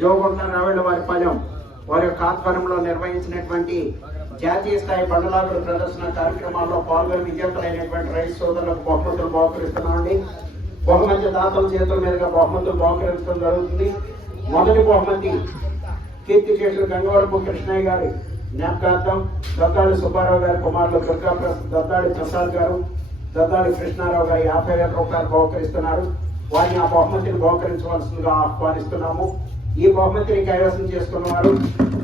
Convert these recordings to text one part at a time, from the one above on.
జోగుంట రావెళ్ళ వారి పదం వారి యొక్క ఆధ్వర్యంలో నిర్వహించినటువంటి జాతీయ స్థాయి బండలాగుడు ప్రదర్శన కార్యక్రమాల్లో పాల్గొని విజేతలైనటువంటి రైతు సోదరులకు బహుమతులు బహుకరిస్తున్నామండి. బహుమతి దాతల చేతుల మీదుగా బహుమతులు బహుకరించడం జరుగుతుంది. మొదటి బహుమతి కీర్తి చేసిన గంగవరపు కృష్ణయ్య గారి జ్ఞాపకార్థం దత్తాడి సుబ్బారావు గారి కుమారులు దుర్గా దత్తాడి ప్రసాద్ గారు దత్తాడి కృష్ణారావు గారు యాభై వేల రూపాయలు బహుకరిస్తున్నారు. వారిని ఆ బహుమతిని బహుకరించవలసిందిగా ఆహ్వానిస్తున్నాము. ఈ బహుమతిని కైవసం చేసుకున్న వారు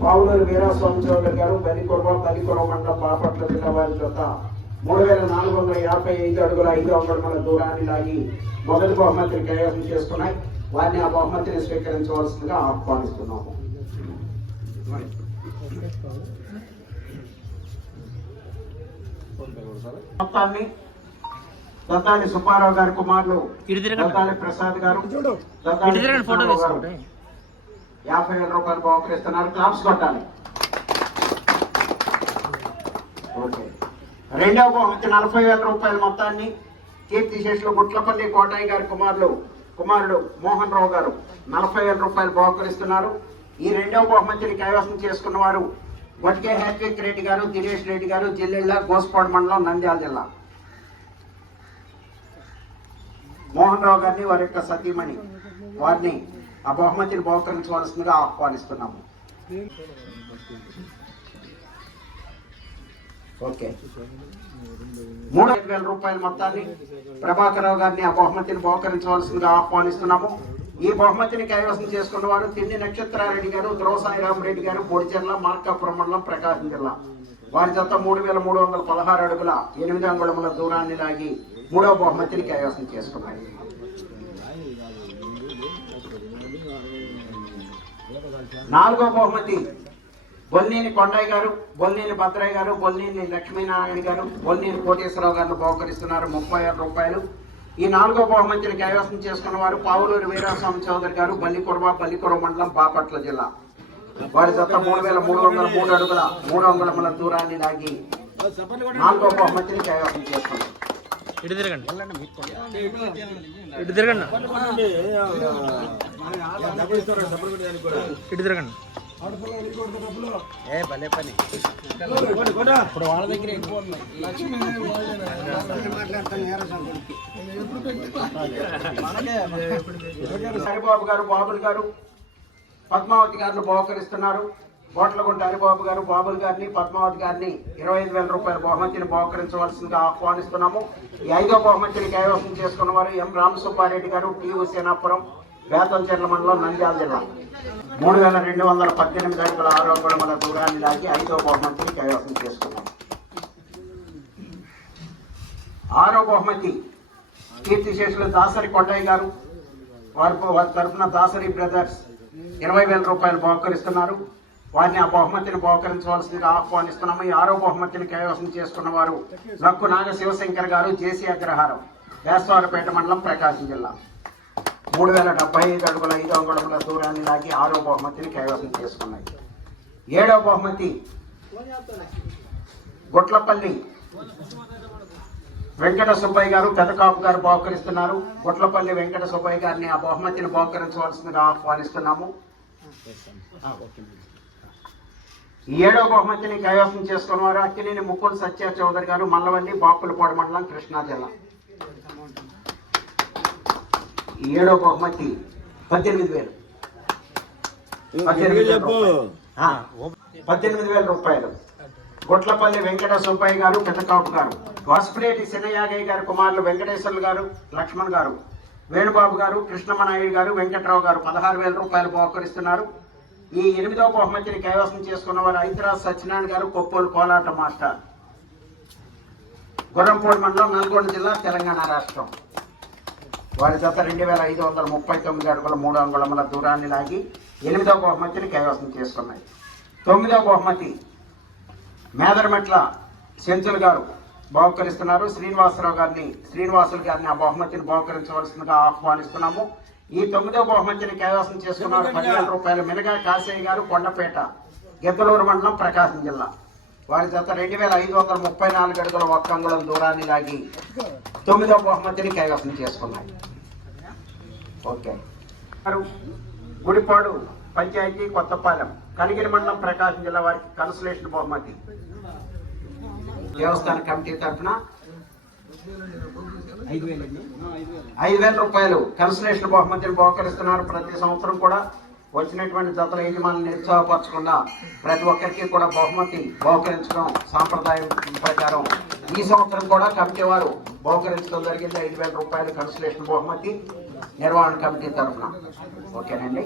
పావులూరు వీరాస్వామి చౌదరి గారు బలికొరవ బలికొరవ మండలం బాపట్ల జిల్లా వారి జత మూడు వేల నాలుగు వందల యాభై ఐదు అడుగుల ఐదు అంగుళముల దూరాన్ని లాగి మొదటి బహుమతిని కైవసం చేసుకున్నాయి. వారిని ఆ బహుమతిని స్వీకరించవలసిందిగా ఆహ్వానిస్తున్నాము. మొత్తాన్ని దత్తాడి సుబ్బారావు గారి కుమారులు. దత్తాడి ప్రసాద్ గారు తిరగండి ఫోటో యాభై వేల రూపాయలు బహుకరిస్తున్నారు. క్లాప్స్ కొట్టాలి. ఓకే. రెండవ బహుమతి నలభై వేల రూపాయల మొత్తాన్ని కీర్తి శేషులు గుట్లపల్లి కోటయ్య గారి కుమారులు కుమారుడు మోహన్ రావు గారు నలభై వేల రూపాయలు బహుకరిస్తున్నారు. ఈ రెండవ బహుమతిని కైవసం చేసుకున్న వారు వట్కే హెచ్విక్ రెడ్డి గారు దినేష్ రెడ్డి గారు జిల్లెళ్ళ గోస్పాడు మండలం నంద్యాల జిల్లా. మోహన్ రావు గారిని వారి యొక్క సతీమణి వారిని ఆ బహుమతిని బహుకరించవలసిందిగా ఆహ్వానిస్తున్నాము. ఓకే. మూడు ఐదు వేల రూపాయల మొత్తాన్ని ప్రభాకరావు గారిని ఆ బహుమతిని బహుకరించవలసిందిగా ఆహ్వానిస్తున్నాము. ఈ బహుమతిని కైవసం చేసుకున్న వారు తిండి నక్షత్రారెడ్డి గారు ద్రోసాయిరామ్ రెడ్డి గారు పొడిచెర్ల మార్కాపురం మండలం ప్రకాశం జిల్లా. వారి జత మూడు వేల మూడు వందల పదహారు అడుగుల ఎనిమిది అంగుళముల దూరాన్ని లాగి మూడవ బహుమతిని కైవసం చేసుకున్నారు. నాలుగో బహుమతి బొల్లిని కొండయ్య గారు బొల్లిని భద్రయ్య గారు బొల్లిని లక్ష్మీనారాయణ గారు బొల్లిని కోటేశ్వరరావు గారిని బహుకరిస్తున్నారు. ముప్పై ఆరు రూపాయలు. ఈ నాలుగో బహుమతిని కైవసం చేసుకున్న వారు పావులూరు వీరాస్వామి చౌదరి గారు బల్లికొరవ బల్లికొరవ మండలం బాపట్ల జిల్లా. వారి జత మూడు వేల మూడు వందల మూడు అడుగుల మూడు అంగుళముల దూరాన్ని లాగి నాలుగో బహుమతిని కైవసం చేసుకున్నారు. ఇటు తిరగండి. ఇటు తిరగండి. ఇటు తిరగండి. హరిబాబు గారు బాబుల్ గారు పద్మావతి గారిని బహుకరిస్తున్నారు. కోట్లగుంట హరిబాబు గారు బాబుల్ గారిని పద్మావతి గారిని ఇరవై ఐదు వేల రూపాయల బహుమతిని బహుకరించవలసిందిగా ఆహ్వానిస్తున్నాము. ఈ ఐదో బహుమతిని కైవసం చేసుకున్న వారు ఎం రామసుబ్బారెడ్డి గారు టి సేనాపురం బేతంచెర్ల మండలం నంద్యాల జిల్లా. మూడు వేల రెండు వందల పద్దెనిమిది అడుగుల ఆరు అంగుళముల దూరాన్ని లాగి ఐదో బహుమతిని కైవసం చేసుకున్నాం. ఆరో బహుమతి కీర్తిశేషులు దాసరి కొండయ్య గారు. వారి వారి తరఫున దాసరి బ్రదర్స్ ఇరవై వేల రూపాయలు బహుకరిస్తున్నారు. వారిని ఆ బహుమతిని బహుకరించవలసిందిగా ఆహ్వానిస్తున్నాము. ఈ ఆరో బహుమతిని కైవసం చేసుకున్న వారు లక్కు నాగ శివశంకర్ గారు జేసీ అగ్రహారం వేసవారపేట మండలం ప్రకాశం జిల్లా. మూడు వేల డెబ్బై ఐదు అడుగుల ఐదు అంగుళముల దూరాన్ని లాగి ఆరో బహుమతిని కైవసం చేసుకున్నాయి. ఏడో బహుమతి గుట్లపల్లి వెంకట సుబ్బయ్య గారు పెదకాపు గారు బహుకరిస్తున్నారు. గుట్లపల్లి వెంకట సుబ్బయ్య గారిని ఆ బహుమతిని బహుకరించవలసిందిగా ఆహ్వానిస్తున్నాము. ఏడవ ఏడో బహుమతిని కైవసం చేసుకున్న వారు అక్కినేని ముక్కులు సత్య చౌదరి గారు మల్లవల్లి బాపులపాడు మండలం కృష్ణా జిల్లా. ఏడవ ఏడో బహుమతి పద్దెనిమిది వేలు. పద్దెనిమిది వేల రూపాయలు. ఆ, గుట్లపల్లి వెంకట సుబ్బయ్య గారు పెద్దకాపు గారు. వాసుపురేటి శనయాగయ్య గారు కుమారులు వెంకటేశ్వర్లు గారు లక్ష్మణ్ గారు. వేణుబాబు గారు కృష్ణమనాయుడు గారు వెంకట్రావు గారు పదహారు వేల రూపాయలు బహుకరిస్తున్నారు. ఈ ఎనిమిదవ బహుమతిని కైవసం చేసుకున్న వారు హైదరాబాద్ సత్యనారాయణ గారు కొప్పూరు కోలాట మాస్టర్. గుర్రంపూడి మండలం నల్గొండ జిల్లా తెలంగాణ రాష్ట్రం. వారి జత రెండు వేల ఐదు వందల ముప్పై తొమ్మిది అడుగుల మూడు అంగుళముల దూరాన్ని లాగి ఎనిమిదవ బహుమతిని కైవసం చేసుకున్నాయి. తొమ్మిదవ బహుమతి మేదరమెట్ల సెంచుల్ గారు బహుకరిస్తున్నారు. శ్రీనివాసరావు గారిని శ్రీనివాసులు గారిని ఆ బహుమతిని బహుకరించవలసిందిగా ఆహ్వానిస్తున్నాము. ఈ తొమ్మిదవ బహుమతిని కైవసం చేసుకున్నారు పదివేల రూపాయలు మినగా కాశయ్య గారు కొండపేట గిద్దలూరు మండలం ప్రకాశం జిల్లా. వారి జత రెండు వేల ఐదు వందల ముప్పై నాలుగు అడుగుల ఒక్క అంగుళం దూరాన్ని లాగి తొమ్మిదవ బహుమతిని కైవసం చేసుకున్నాయి ఓకే. గుడిపాడు పంచాయతీ కొత్తపాలెం కనిగిరి మండలం ప్రకాశం జిల్లా వారికి కన్సలేషన్ బహుమతి. దేవస్థాన కమిటీ తరఫున ఐదు వేల రూపాయలు. కన్సలేషన్ బహుమతిని బహుకరిస్తున్నారు. ప్రతి సంవత్సరం కూడా వచ్చినటువంటి జతల యజమానులు నిరుత్సాహపరచకుండా ప్రతి ఒక్కరికి కూడా బహుమతి బహుకరించడం సాంప్రదాయం ప్రకారం ఈ సంవత్సరం కూడా కమిటీ వారు బహుకరించడం జరిగింది. ఐదు వేల రూపాయలు కన్సలేషన్ బహుమతి నిర్వహణ కమిటీ తరఫున. ఓకేనండి?